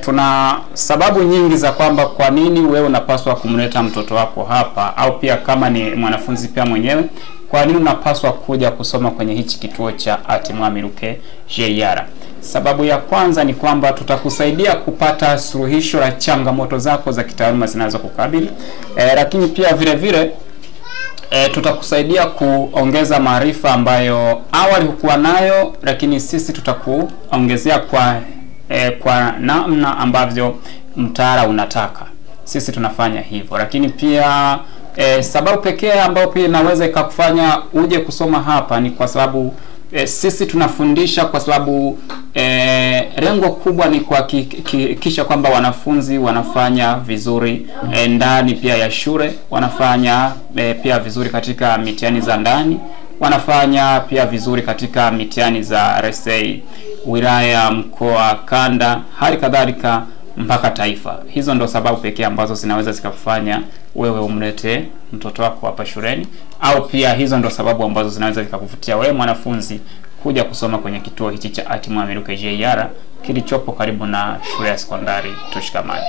tuna sababu nyingi za kwamba kwa nini wewe unapaswa kumleta mtoto wako hapa, au pia kama ni mwanafunzi pia mwenyewe, kwa nini unapaswa kuja kusoma kwenye hichi kituo cha Atimwamiruke JR. Sababu ya kwanza ni kwamba tutakusaidia kupata suluhisho la changamoto zako za kitaaluma zinazokukabili, lakini pia vile vile tutakusaidia kuongeza maarifa ambayo awali hukuwa nayo, lakini sisi tutakuongezea kwa namna ambavyo mtaala unataka. Sisi tunafanya hivyo. Lakini pia sababu pekee ambayo pia inaweza ikakufanya uje kusoma hapa ni kwa sababu sisi tunafundisha kwa sababu lengo kubwa ni kuhakikisha kwamba wanafunzi wanafanya vizuri ndani pia ya shule, wanafanya pia vizuri katika mitihani za ndani, wanafanya pia vizuri katika mitihani za RSA, wilaya, mkoa, kanda, hali kadhalika mpaka taifa. Hizo ndo sababu pekee ambazo zinaweza zikakufanya wewe umlete mtoto wako hapa shuleni, au pia hizo ndo sababu ambazo zinaweza zikakuvutia wewe mwanafunzi kuja kusoma kwenye kituo hichi cha Atimwamiruke JR kilichopo karibu na shule ya sekondari Tushikamane.